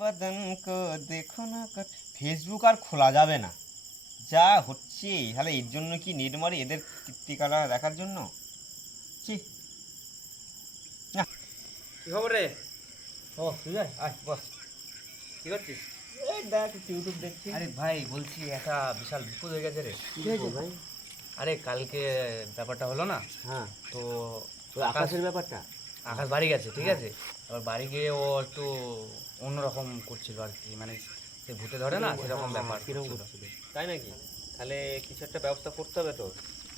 बदन को देखो ना कर ফেসবুক আর খোলা যাবে না যা হচ্ছে তাহলে এর জন্য কি নেট মারি এদের কীর্তিকলা দেখার জন্য ছি না কি খবর রে? ও তুই আয় বস। কি করছিস? এই দেখ ইউটিউব দেখছি। আরে ভাই বলছি একটা বিশাল বিপদ হয়ে গেছে রে। কি হয়েছে ভাই? আরে কালকে ব্যাপারটা হলো না, হ্যাঁ তো ওই আকাশের ব্যাপারটা। আকাশ বাড়ি গেছে, ঠিক আছে। এবার বাড়ি গিয়ে ও একটু অন্যরকম করছিল আর কি, মানে সে ভূতে ধরে না সেরকম ব্যাপার কিরকম করছিল। করছিল? তাই নাকি? তাহলে কিছু একটা ব্যবস্থা করতে হবে তো।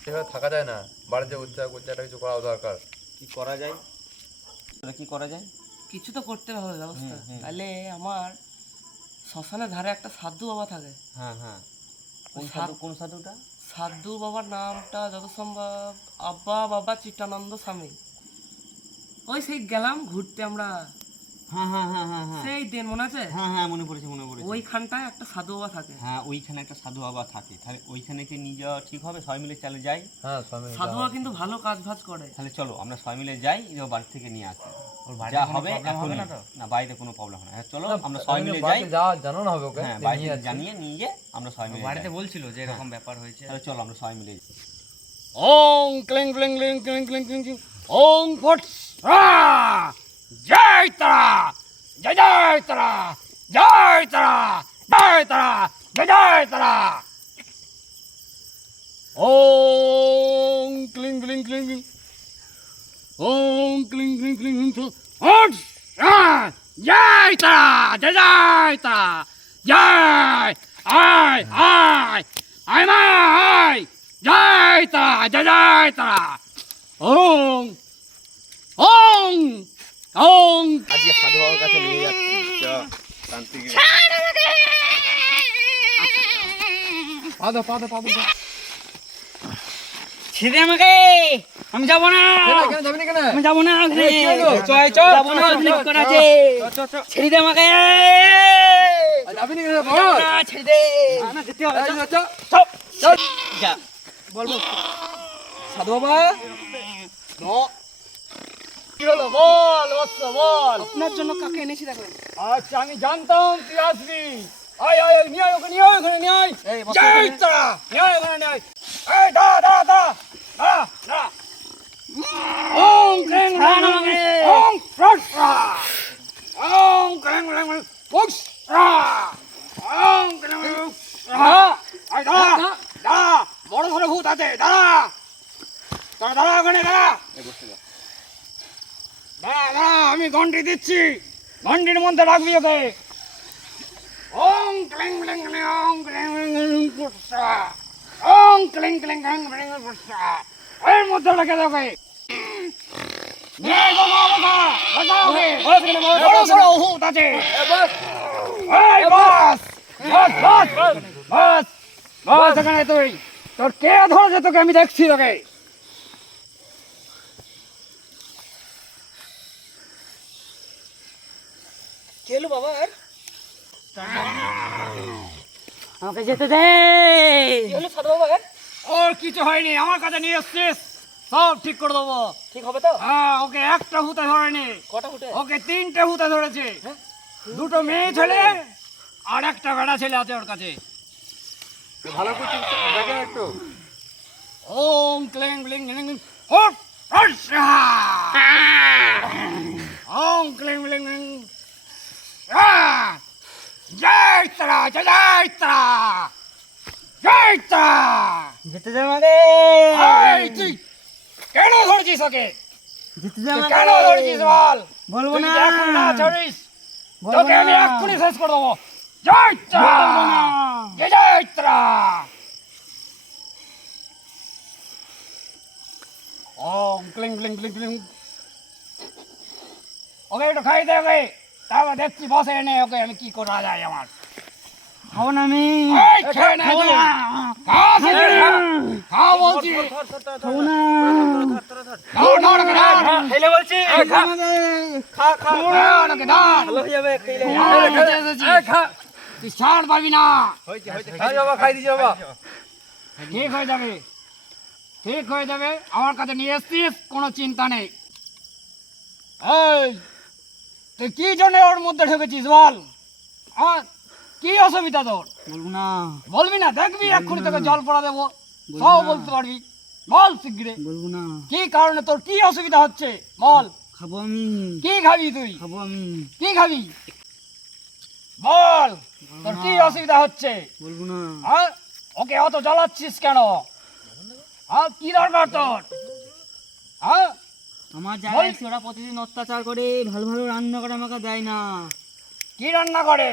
সেভাবে থাকা যায় না, বাড়িতে উচ্চার করছে একটা কিছু করা দরকার। কি করা যায়? কি করা যায়? কিছু তো করতে হবে ব্যবস্থা। হুম। তাহলে আমার শ্মশানের ধারে একটা সাধু বাবা থাকে। হ্যাঁ হ্যাঁ কোন সাধুটা? সাধু বাবার নামটা যত সম্ভব আব্বা বাবা চিত্তানন্দ স্বামী। ওই সেই গেলাম ঘুরতে আমরা, হ্যাঁ হ্যাঁ হ্যাঁ হ্যাঁ হ্যাঁ সেই দিন মনে আছে? হ্যাঁ হ্যাঁ মনে পড়েছে। ওইখানটায় একটা সাধু বাবা থাকে। হ্যাঁ ওইখানে একটা সাধু বাবা থাকে, তাহলে ওইখানে কি নিয়ে যাওয়া ঠিক হবে? সবাই মিলে চলে যাই। হ্যাঁ স্বামী সাধু বাবা কিন্তু ভালো কাজ ভাজ করে। তাহলে চলো আমরা সবাই মিলে যাই, এবার বাড়ি থেকে নিয়ে আসি। ওর বাড়িতে যা কোনো হবে problem হবে এখনই। না তো? না বাড়িতে কোনো প্রবলেম হবে না। চলো আমরা সবাই মিলে যাই। বাড়িতে যাওয়া জানানো হবে ওকে। হ্যাঁ যে বাড়িতে নিয়ে যাচ্ছি। জানিয়ে নিয়ে গিয়ে আমরা সবাই মিলে বাড়িতে যাই। বলছিল যে এরকম ব্যাপার হয়েছে। তাহলে চলো আমরা সবাই মিলে যাই। ওং ক্লিং ক্লিং ক্লিং ক্লিং ক্লিং ক্লিং ক্লিং ওং ফট জয় তারা জয় জয় তারা জয় তারা জয় তারা জয় জয় তারা ওং ক্লিং ক্লিং ক্লিং ক্লিং ওং ক্লিং ক্লিং ক্লিং ক্লিং হট জয় তারা জয় জয় তারা জয় আয় আয় আয় মায় জয় তারা জয় জয় তারা ওং ওং ওং আজকে সাধু বাবার কাছে নিয়ে যাচ্ছি। শান্তিকে পাদো পাদো পাদো। ছেড়ে আমাকে, আমি যাবো না, কেন যাবি না কেন? আমি যাবো না ওখানে। চল চল যাবো না, অভিনয় করা আছে। ছেড়ে দে আমাকে, যাবি না কেন বল? না, ছেড়ে দে। এই চল চল যা, বলবো সাধু বাবা কি হলো বল বৎস বল। আপনার জন্য কাকে এনেছি দেখবেন। আচ্ছা আমি জানতাম তুই আসবি। আয় আয় আয়, নিয়ে আয় ওকে, নিয়ে আয় ওখানে, নিয়ে আয়। এই বৎস জয় তারা, নিয়ে আয় ওখানে, নিয়ে আয়। এই দাঁড়া দাঁড়া দাঁড়া দাঁড়া দাঁড়া। ওং ক্লিং ক্লিং ক্লিং ওং ফট ওং ক্লিং ক্লিং ক্লিং বক্স ওং ক্লিং ক্লিং আয় দাঁড়া দাঁড়া, বড় ধরে ভূত আছে, দাঁড়া দাঁড়া দাঁড়া ওখানে, দাঁড়া দাঁড়া দাঁড়া, আমি ঘন্টি দিচ্ছি, ঘন্টির মধ্যে রাখবি ওকে। ওং ক্লিং ক্লিং ক্লিং ওং ক্লিং ক্লিং ক্লিং পুষ্পা ওং ক্লিং ক্লিং ক্লিং ক্লিং পুষ্পা এর মধ্যে রেখে দেবে। ভূত আছে। এই বস বস বস বস বস এখানে তুই, তোর কে ধরেছে তোকে? আমি দেখছি তোকে। চলো বাবা, আর আমাকে যেতে দে। চলো সাধু বাবা, আর ওর কিছু হয়নি, আমার কাছে নিয়ে এসছিস, সব ঠিক করে দেবো। ঠিক হবে তো? হ্যাঁ ওকে একটা ভূতে ধরেনি, কটা ফুটে? ওকে 3টে ভূতে ধরেছে। 2টো মেয়ে ছেলে আর একটা বেড়া ছেলে আছে ওর কাছে। ভালো করে দেখেন একটু। ওং ক্লিং ক্লিং ক্লিং হট হট ওং ক্লিং ক্লিং ক্লিং জয় তারা জয় জয় তারা জয় তারা। যেতে দে আমাকে, এই তুই কেন ধরেছিস ওকে? যেতে দে তুই আমাকে। কেন ধরেছিস বল? বলবো তুই না, যদি এখন না ছাড়িস বলবো তোকে আমি না। এক্ষুনি শেষ করে দেবো। জয় তারা বলবো না। জয় জয় তারা। ওম ক্লিং ক্লিং ক্লিং ক্লিং ওকে একটু খাই দে ওকে, তারপর দেখছি বসে এনে ওকে আমি কি করা যায় আমার। খাবো না আমি, এই খেয়ে নে তুই। খা শিগগিরি খা। খা বলছি। খাবো না। ধর ধর ওকে ধর। খেলে বলছি, এই খা। খা খা, ধর ওকে ধর। ভালো হয়ে যাবে খেলে। এই খা। তুই ছাড় পাবি না। খাই বাবা, খাই দিছি বাবা। ঠিক হয়ে যাবে, ঠিক হয়ে যাবে। আমার কাছে নিয়ে এসছিস, কোনো চিন্তা নেই। এই তুই কি জন্য ওর মধ্যে ঢুকেছিস বল? আর কি অসুবিধা তোর? বলবো না, বলবি না? দেখবি এক্ষুনি তোকে জল পড়া দেবো, সব বলতে পারবি। বল শিগগিরি, বলবো না। কি কারণে তোর কি অসুবিধা হচ্ছে বল। খাবো আমি, কি খাবি তুই? খাবো আমি। কি খাবি বল, তোর কি অসুবিধা হচ্ছে? বলবো না। হ্যাঁ, ওকে অত জ্বালাচ্ছিস কেন? হ্যাঁ, কি দরকার তোর? হ্যাঁ, আমার জায়গায় এসে ওরা প্রতিদিন অত্যাচার করে, ভালো ভালো রান্না করে আমাকে দেয় না। কি রান্না করে?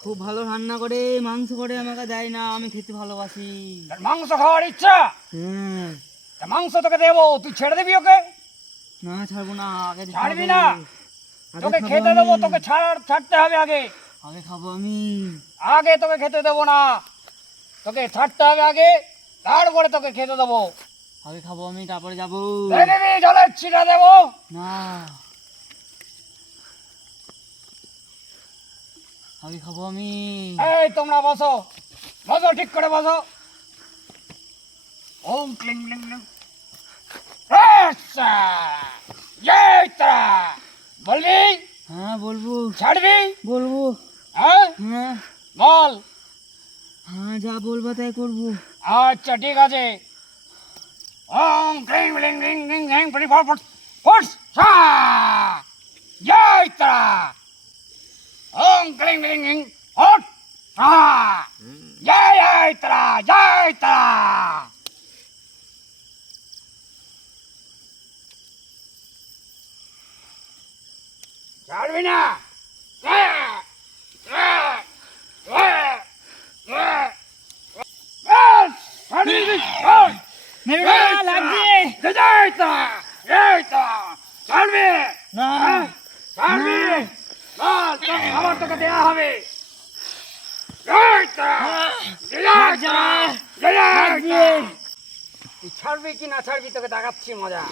খুব ভালো রান্না করে, মাংস করে আমাকে দেয় না। আমি খেতে ভালোবাসি। তোর মাংস খাওয়ার ইচ্ছা? হ্যাঁ। তা মাংস তোকে দেবো, তুই ছেড়ে দিবি ওকে? না, ছাড়বো না। আগে দিতে ছাড়বি হবে। না? আগে তোকে খাবো খেতে আমি। দেবো, তোকে ছাড়তে হবে আগে। আগে খাবো আমি। আগে তোকে খেতে দেবো না, তোকে ছাড়তে হবে আগে, তারপরে তোকে খেতে দেবো। আগে খাবো আমি, তারপরে যাবো। দেখবি জলের ছিটা দেবো। না, আগে খাবো আমি। এই তোমরা বসো, বসো, ঠিক করে বসো। ওম ক্লিং ক্লিং ক্লিং। আচ্ছা, জয় তারা। বলবি? হ্যাঁ বলবো, ছাড়বি? বলবো। হ্যাঁ, হ্যাঁ, বল। হ্যাঁ, যা বলবো তাই করবো। আচ্ছা ঠিক আছে। ওম ক্লিং ক্লিং ক্লিং ক্লিং ক্লিং ফরি ফর ফর ফোর্স সা। জয় তারা। ওম ক্লিং ক্লিং ক্লিং হট সা। জয় তারা, জয় তারা। ছাড়বি না? ছাড়বি না, ছাড়বি, বল, তোর খাবার তোকে দেয়া হবে। তুই ছাড়বি কি না ছাড়বি তোকে দেখাচ্ছি মজা।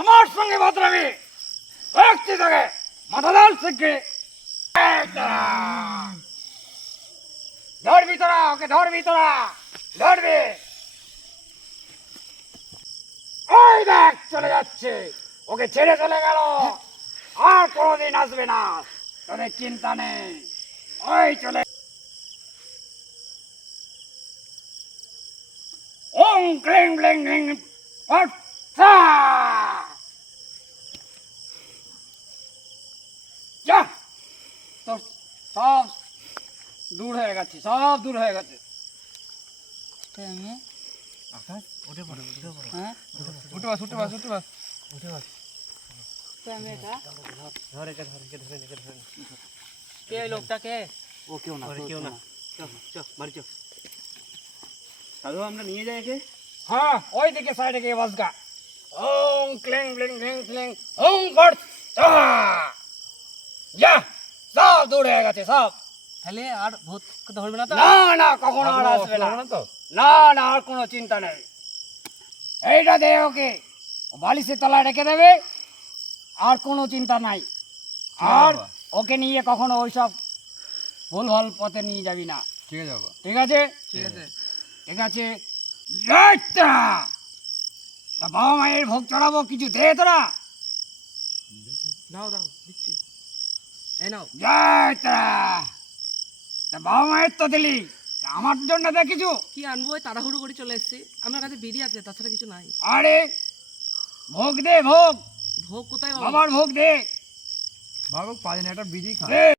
আমার সঙ্গে ভদ্রামি রাখছি তোকে, মাথা দাল শিখে। ধরবি তোরা ওকে, ধরবি তোরা, ধরবি। ওই দেখ চলে যাচ্ছে, ওকে ছেড়ে চলে গেল, আর কোনোদিন আসবে না, তোদের চিন্তা নেই। ওই চলে। ওং ক্লিং ব্লিং ব্লিং ফট সা। যা, তোর সব দূর হয়ে গেছে, সব দূর হয়ে গেছে। হ্যাঁ, উঠে বাস উঠে বাস উঠে বাস। কে ওই লোকটাকে? ও কেউ না, কেউ না। বাড়ি চ। সাধু আমরা নিয়ে যাই একে। হ্যাঁ, ওই দিকে সাইডে গিয়ে বসগা। ওং ক্লিং ব্লিং ব্লিং ক্লিং ওং ফট সা। যা, সব দূর হয়ে গেছে সব। তাহলে আর ভূত ধরবে না তো? না না, কখনো আর আসবে না। তো না না, আর কোনো চিন্তা নেই। এইটা দে ওকে, ও বালিশের তলায় রেখে দেবে, আর কোনো চিন্তা নাই। আর ওকে নিয়ে কখনো ওইসব ভুলভাল পথে নিয়ে যাবি না, ঠিক আছে বাবা। ঠিক আছে? ঠিক আছে। ঠিক আছে। তা বাবা মায়ের ভোগ চড়াবো, কিছু দে তোরা। দাও দাও, দিচ্ছি। এই নাও। জয় তারা। তা বাবা মায়ের তো দিলি, তা আমার জন্য দে কিছু। কি আনবো? ওই তাড়াহুড়ো করে চলে এসেছি, আমার কাছে বিড়ি আছে, তাছাড়া কিছু নাই। আরে ভোগ দে, ভোগ, ভোগ কোথায় বাবা? বাবার ভোগ দে। বাবা পাঁচ একটা বিড়ি খা। দে।